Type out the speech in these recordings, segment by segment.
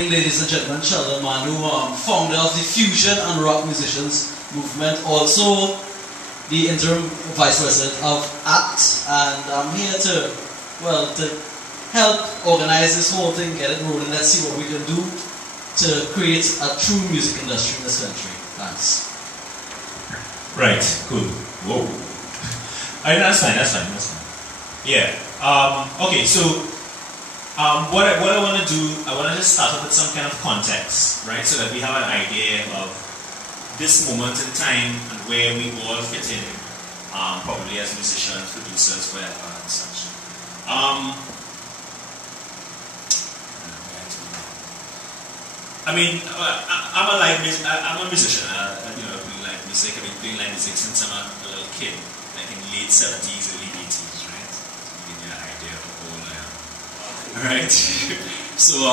Ladies and gentlemen, Sheldon Manu, founder of the Fusion and Rock Musicians movement, also the interim vice president of ACT, and I'm here to help organize this whole thing, get it rolling. Let's see what we can do to create a true music industry in this country. Thanks. Right, cool. Whoa. That's fine. Yeah. Okay, so what I want to do, I want to just start with some kind of context, right? So that we have an idea of this moment in time and where we all fit in, probably as musicians, producers, whatever, and such. I mean, I'm a musician. I've been live music. I've been playing live music since I'm a little kid, like in late 70s, early 80s, right? To give you an idea of how old I am. Alright? So, so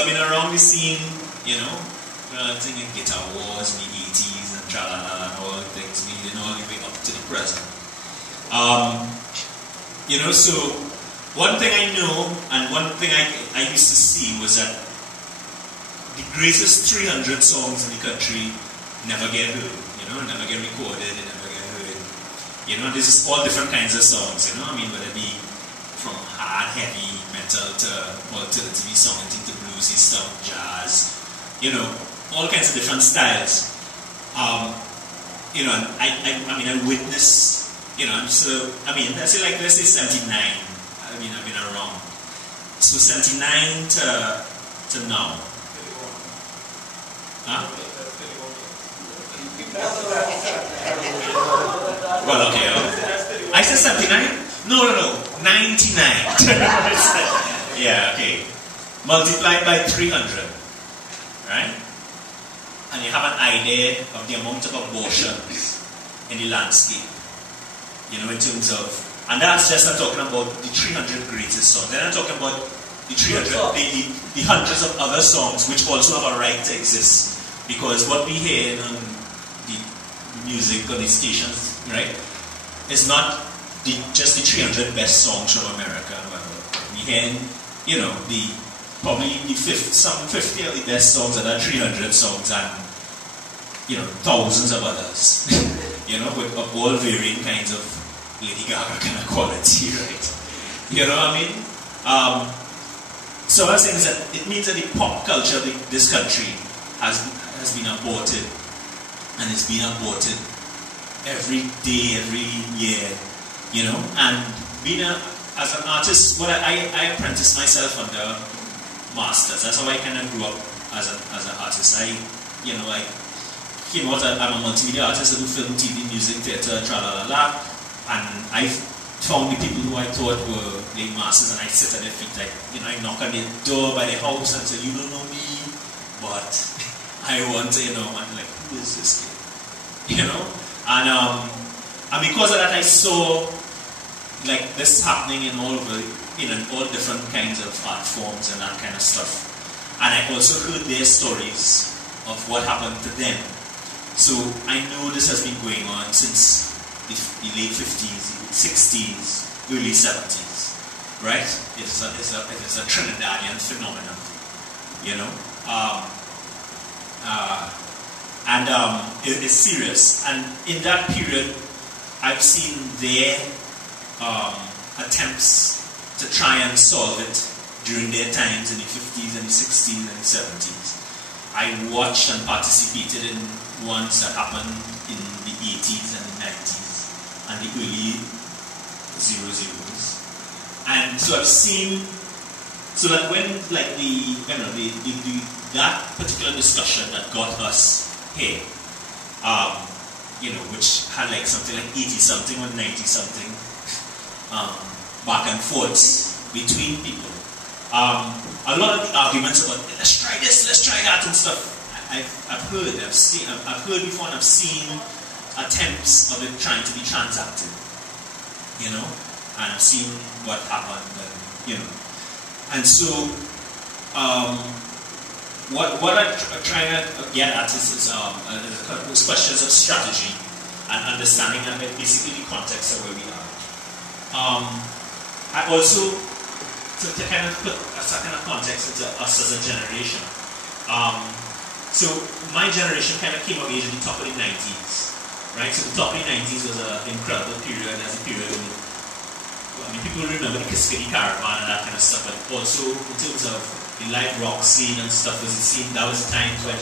I've been around the scene, thinking Guitar Wars in the 80s and tra-la-la and all the things, leading all the way up to the present. So one thing I know and one thing I used to see was that the greatest 300 songs in the country never get heard, never get recorded, they never get heard. This is all different kinds of songs, whether it be from hard, heavy, metal to alternative song, into bluesy stuff, jazz, all kinds of different styles. And I witness, let's say 79. I've been around. So 79 to now. Huh? Well, okay. I said 79? No, 99. Yeah, okay. Multiplied by 300. Right? And you have an idea of the amount of abortions in the landscape. In terms of, and that's just not talking about the 300 greatest songs. Then I'm talking about the 300, the hundreds of other songs which also have a right to exist. Because what we hear on the music on the stations, right, is not just the 300 best songs from America and whatever. We hear, probably some 50 of the best songs are the 300 songs and, thousands of others. With all varying kinds of Lady Gaga kind of quality, right? You know what I mean? So what I'm saying is that it means that the pop culture of this country has been aborted, and it's been aborted every day, every year, and being as an artist, I apprenticed myself under masters. That's how I kind of grew up as an artist. I came out, I'm a multimedia artist. I do film, TV, music, theatre, tra-la-la-la, and I found the people who I thought were the masters, and I sit at their feet, I knock on their door by their house and say, you don't know me, but I want to, I'm like, who is this kid? And because of that, I saw this happening in all different kinds of art forms and that kind of stuff. And I also heard their stories of what happened to them. So I know this has been going on since the late 50s, 60s, early 70s, right? It is a Trinidadian phenomenon, it is serious. And in that period, I've seen their attempts to try and solve it during their times in the 50s and the 60s and the 70s. I watched and participated in ones that happened in the 80s and the 90s and the early 00s. And so I've seen, so that when that particular discussion that got us here, which had something like 80-something or 90-something back and forths between people. A lot of the arguments about let's try this, let's try that and stuff, I've heard before, and I've seen attempts of it trying to be transacted, and I've seen what happened, and so what I'm trying to get at is questions of strategy and understanding and basically the context of where we are. I also to kind of put a certain context into us as a generation. So my generation kind of came of age at the top of the 90s, right? So the top of the 90s was an incredible period. As a period when, people remember the Kiskadee Caravan and that kind of stuff, but also in terms of the live rock scene and stuff, was the scene, that was the time when,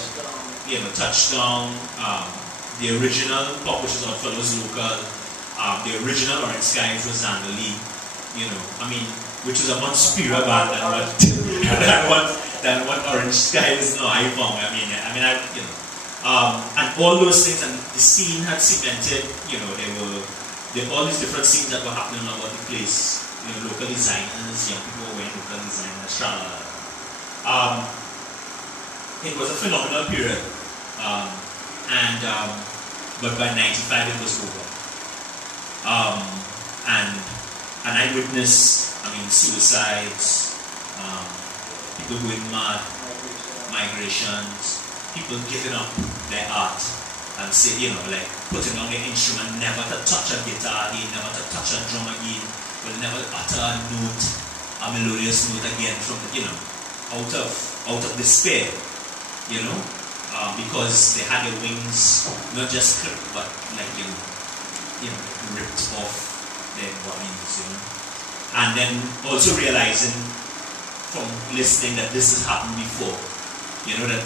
Touchdown, the original Pop, which was Oddfellows local, the original Orange Skies was Zandali, which was a much superior band than what Orange Skies is now. I found. And all those things, and the scene had cemented. There were all these different scenes that were happening about the place. Local designers, young people were wearing local designers, it was a phenomenal period, but by '95 it was over. And I witnessed, suicides, people going mad, migrations, people giving up their art and say, putting on their instrument, never to touch a guitar again, never to touch a drum again, will never utter a note, a melodious note again from out of despair, because they had their wings not just clipped but ripped off their bodies, and then also realizing from listening that this has happened before, that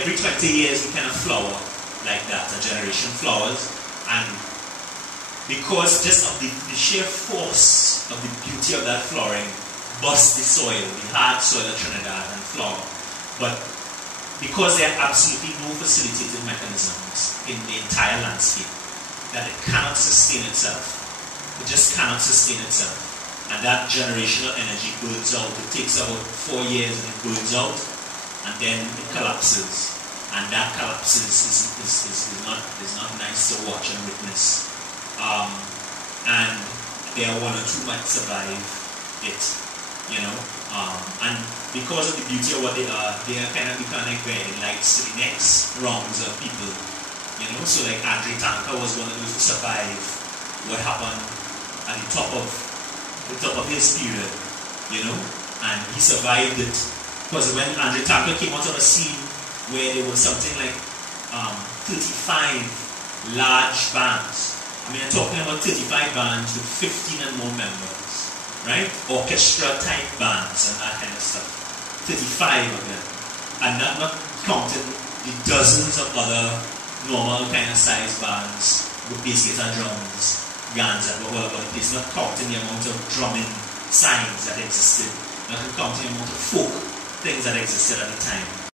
every 20 years we kind of flower like that, a generation flowers, and because just of the sheer force of the beauty of that flowering bust the soil, the hard soil of Trinidad and flower. But because there are absolutely no facilitated mechanisms in the entire landscape, that it cannot sustain itself. It just cannot sustain itself. And that generational energy burns out. It takes about 4 years and it burns out, and then it collapses. And that collapses is not nice to watch and witness. And there are 1 or 2 might survive it, and because of the beauty of what they are kind of becoming very lights to the next rounds of people, so like Andre Tanker was one of those who survived what happened at the top of his period, and he survived it because when Andre Tanker came out of a scene where there was something like 35 large bands. I'm talking about 35 bands with 15 and more members, right? Orchestra type bands and that kind of stuff. 35 of them. And not counting the dozens of other normal kind of size bands with bass guitar, drums, bands that were all over the place, not counting the amount of drumming signs that existed, not counting the amount of folk things that existed at the time.